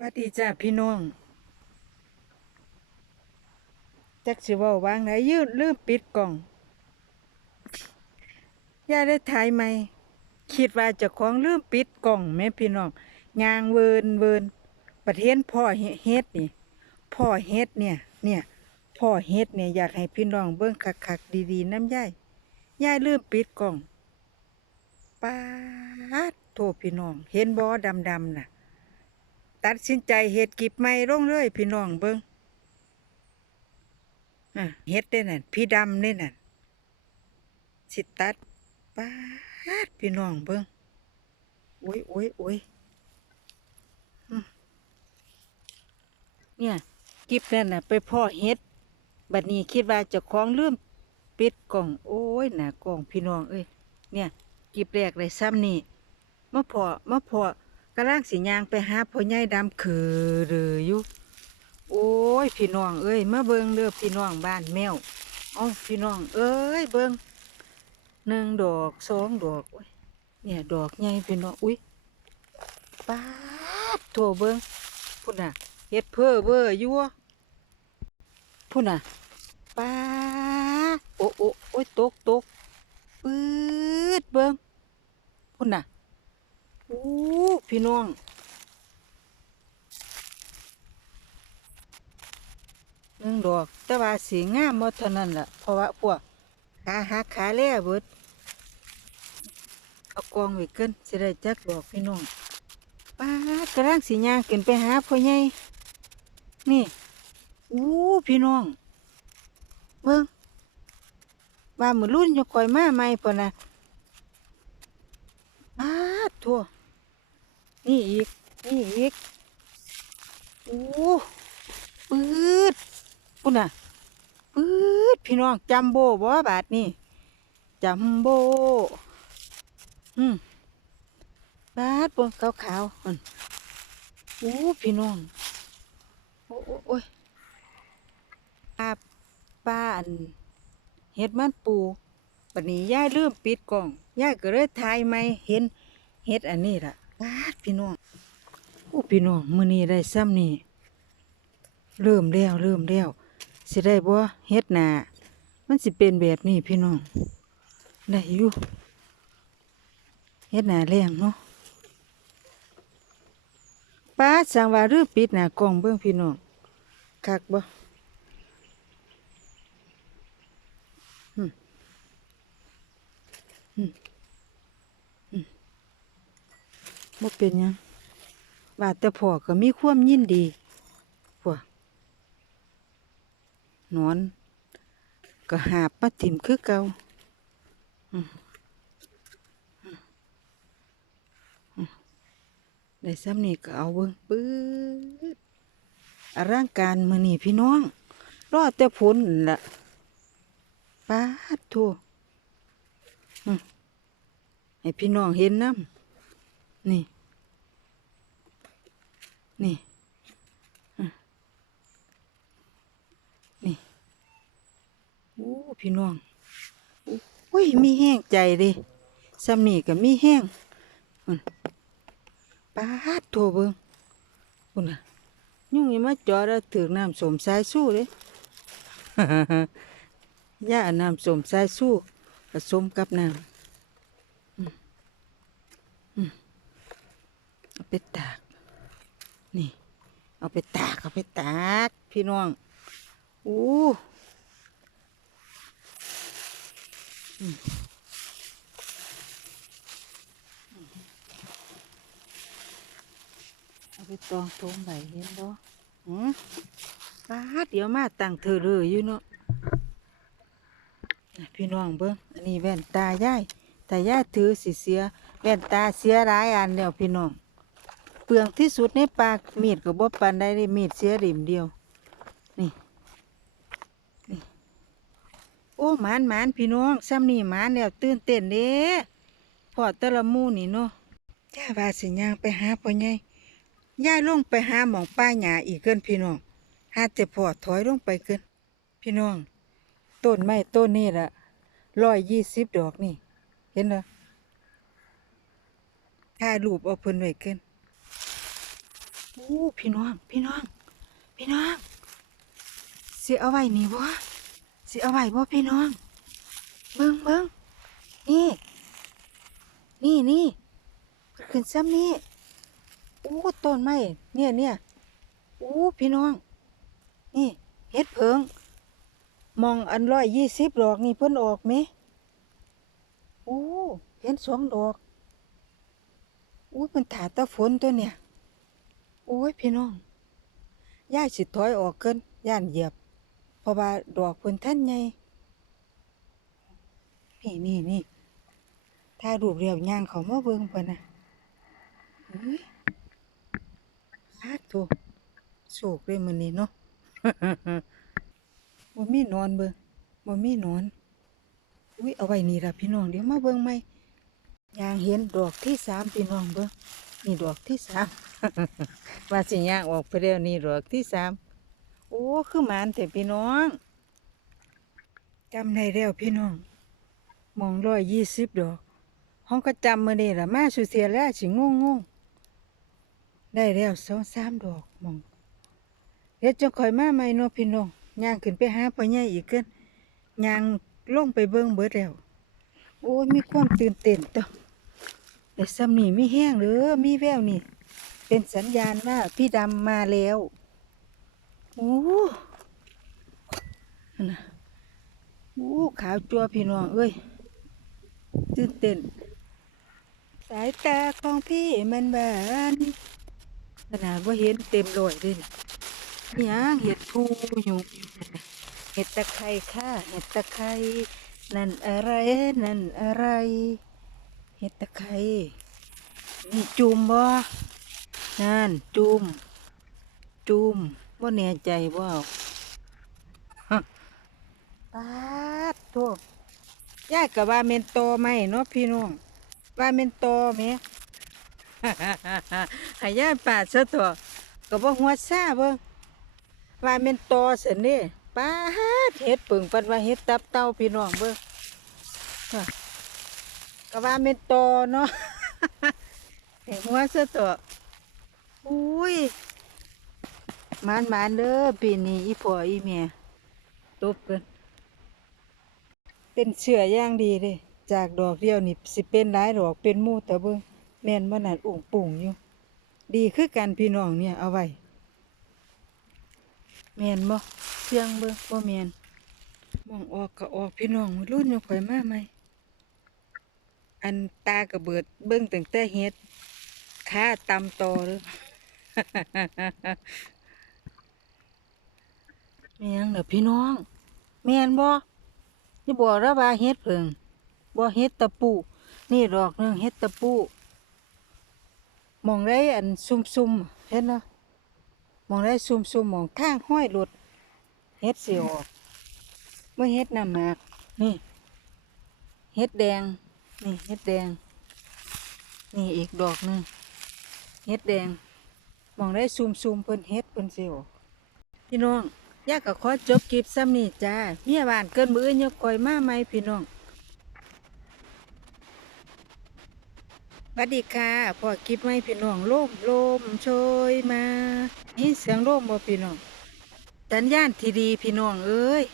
วัดดีจ้าพี่น้องจักสิว้าวางไหนยืดลืมปิดกล่องย่าได้ถ่ายไหมคิดว่าจะของลืมปิดกล่องแม่พี่น้องยางเวินเวินประเทศพ่อเฮ็ดนี่พ่อเฮ็ดเนี่ย เนี่ยพ่อเฮ็ดเนี่ยอยากให้พี่น้องเบิ่งคักๆดีๆน้ำย่ายย่ายลืมปิดกล่องป้าดโทษพี่น้อง เห็นบ่ดำๆน่ะ ตัดสินใจเฮ็ดกิบไม้ลงเลยพี่น้องเบิงเฮ็ดได้นั่นพี่ดำนี่นั่นสิตัดปาดพี่น้องเบิ่งโอ้ยโอ้ยโอ้ยเนี่ยกิบนั่นน่ะ ไปพ่อเฮ็ดบัดนี้คิดว่าเจ้าของเลืมปิดกล่อง โอ้ยหน้ากล่องพี่น้องเอ้ยเนี่ยกิบแรกเลยซ้ำนี่มาพอมาพอ กำลังสิยางไปหาพ่อใหญ่ดำคือเรืออยู่โอ้ยพี่น้องเอ้ยมาเบิงเด้อพี่น้องบ้านแมวอ้าพี่น้อง เอ้ยเบิงหนึ่งดอกสองดอกเนี่ยดอกใหญ่พี่น้องอุ้ยป้าดโถเบิงพุ่นน่ะเฮ็ดเพ้อเบ้ออยู่วพุ่นน่ะป้าโอ้โอ้โอ้ยตกตกปื๊ดเบิงพุ่นน่ะ โอ้พี่ น้องหนึ่งดอก แต่ว่าสีงามหมดเท่านั้นแหละเพราะว่าพวกขาหักขาแล่เบิดเอากองไว้เกินสิได้จักดอกพี่น้องป้ากระร่างสียางขึ้นไปหาพ่อใหญ่นี่อู้พี่น้องเบิ่งว่ามือรุ่นจะคอยมาใหม่ปะนะป้าทั่ว นี่อีก นี่อีกโอ้ปืดปุ่นน่ะปืดพี่น้องจัมโบ้บ่บาทนี่จัมโบ้อืมบาดบนขาวขาวๆอันโอ้พี่น้องโอ้โอ้ยป้าป้าอันเห็ดมันปูบัดนี้ย่ายลืมปิดกล่องย่าก็เลยถ่ายไม่เห็นเฮ็ดอันนี้ล่ะ ปาพี่น้องโอ้พี่น้องมื้อนี้ได้ซ้ำนี่เริ่มแล้วเริ่มแล้วสิได้บ่เฮ็ดหนามันสิเป็นแบบนี้พี่น้องได้อยู่เฮ็ดหนาแรงเนาะป้าสั่งว่ารือปิดหนากล้องเบิ่งพี่น้องคักบ่หึหึ บ่เป็นยังว่าแต่พ่อก็มีความยินดีพวกนอน ก็หาบมาถิ่มคือเก่าได้ซ้ำนี่ก็เอาเบิ่งปื๊ดร่างการมือนี้พี่น้อง รอดแต่ผลนั่นล่ะปาดทอืมให้พี่น้องเห็นน้ำนี่ นี่อะนี่โอ้พี่น้องโอ้ยมีแห้งใจเดิซ้ำนี่ก็มีแห้งอืมปาดโถเบิงคุณน่ะยุ่งยังมาจอดแล้วถือน้ำสมสายสู้เลยย่าน้ำสมสายสู้ผสมกับน้ำเอาไปตาก นี่ เอาไปตากเอาไปตาก พี่น้องอู้อืมเอาไปตองโถมใบเห็นบ่หืมป้าดเดี๋ยวมาตั้งเธอเลยอยู่เนาะน่ะพี่น้องเบิ้งอันนี้แว่นตายายแต่ยายถือสิเสีย แว่นตาเสียหลายอันแล้วพี่น้อง เปลืองที่สุดในปากมีดก็บ่ปานได้เลยมีดเสียริมเดียว นี่ นี่ โอ้หมานหมานพี่น้องซ้ำนี่หมานแล้วตื่นเต้นเด้พอตะละมูนี่เนาะย่าว่าสิย่างไปหาพ่อใหญ่ย่ายลงไปหาหมองป้าหญ้าอีกเกินพี่น้องหาแต่พอถอยลงไปเกินพี่น้องต้นไม้ต้นนี้ละร้อยยี่สิบดอกนี่ เห็นเหรอถ่ายรูปเอาเพิ่นไว้เกิน อู้พี่น้อง พี่น้อง พี่น้องเสิเอาไว้นี่บ่สิเอาไว้บ่พี่น้อง เบิ่งเบิ่งนี่ นี่นี่ขึ้นซ้ำนี่อู้ต้นไม้เนี่ยเนี่ยอู้พี่น้อง นี่เฮ็ดเพิงมองอันร้อยยี่สิบดอกนี่เพิ่นออกไหมอู้เห็นสองดอกอู้เป็นถาตะฝนตัวเนี่ย โอ้ยพี่น้องย่าสิถอยออกเกินย่านเหยียบ เพราะว่าดอกเพิ่นท่านใหญ่นี่นี่นี่ถ้ารูปเรียวย่างเขามาเบิ่งเพิ่นน่ะเฮ้ยอาโถโศกเลยมื้อนี้เนาะบ่มีนอนเบิ่งบ่มีนอนอุ้ยเอาไว้นี่ล่ะพี่น้องเดี๋ยวมาเบิ่งใหม่ยางเห็นดอกที่สามพี่น้องเบิ่ง นี่ดอกที่สามว่าสิย่างออกไปแล้วนี่ดอกที่สามโอ้คือหมานแต่พี่น้องจำได้แล้วพี่น้องมองร้อยยี่สิบดอกห้องก็จำมาเนี่ล่ะมาสุเสียแล้วสิงงงๆได้แล้วสองสามดอกมองเดี๋ยวจะคอยมาใหม่นาะพี่น้องย่างขึ้นไปหาพ่อใหญ่อีกเกินย่างลงไปเบิ่งเบิดแล้วโอ้ยมีความตื่นเต้นต่อ แต่ซ้ำนี่มีแห้งหรือมีแววนี่ เป็นสัญญาณว่าพี่ดำมาแล้วโอ้น่ะโอ้ขาวจัวพี่น้องเอ้ยตื่นเต้นสายตาของพี่มันบานขนาดว่าเห็นเต็มรอยเลยนี่ยังเห็ดพูอยู่เห็ดตะไคร้ค่ะเห็ดตะไคร้นั่นอะไรนั่นอะไร เห็ดตะไคร้นี่จุ่มบ่นั่นจุ่มจุ่มบ่แน่ใจบ่ปาดโทษยายกับว่าเมนโตไหมเนาะพี่น้องว่าเมนโตไหมให้ยายปาดซะตัวก็บ่หัวซาเบิ่งว่าแม่นตเสินนี่ป้าดเฮ็ดปึงปัดว่าเฮ็ดตับเต้าพี่น้องเบิ่ง ก็ว่าแม่นตเนาะเห็นหัวซะตัวอุ้ยมานมานๆเด้อปีนี้อีพ่ออีแม่ตบกันเป็นเชื่อย่างดีเด้จากดอกเดียวนี่สิเป็นหลายดอกเป็นมู่แต่เบิ่งแม่นบ่นั่นอุ่งปุ่งอยู่ ดีคือกันพี่น้องเนี่ยเอาไว้แมนบ่เสียงเบิ่งบ่แมนมองออกก็ออกพี่น้องรุ่นยังข่อยมาไหม อันตากระเบิดเบิ่งตั้งแต่เฮ็ดขาตำต่อเลยแม่นเด้อพี่น้อง แม่นบ่อย่าบอกแล้วว่าเฮ็ดเพิ่งบ่เฮ็ดตะปู นี่ดอกหนึงเฮ็ดตะปูมองได้อันซุ่มๆเห็นเนาะมองได้ซุ่มซุ่มๆมองข้างห้อยรถเฮ็ดเสิออกเมื่อเฮ็ดน้ำหมากนี่เฮ็ดแดง นี่เฮ็ดแดง นี่อีกดอกหนึ่งเฮ็ดแดงมองได้ซุ่มซุ่มๆเพิ่นเฮ็ดเพิ่นสิออกพี่น้องอยากก็ขอจบคลิปซ้ำนี่จ้าเมียบ้านเกินมือยกก่อยมาไหมพี่น้องสวัสดีค่ะพอคลิปไหมพี่น้องลมลมโชยมานี่เสียงลมบ่พี่น้องสัญญาณที่ดีพี่น้องเอ้ย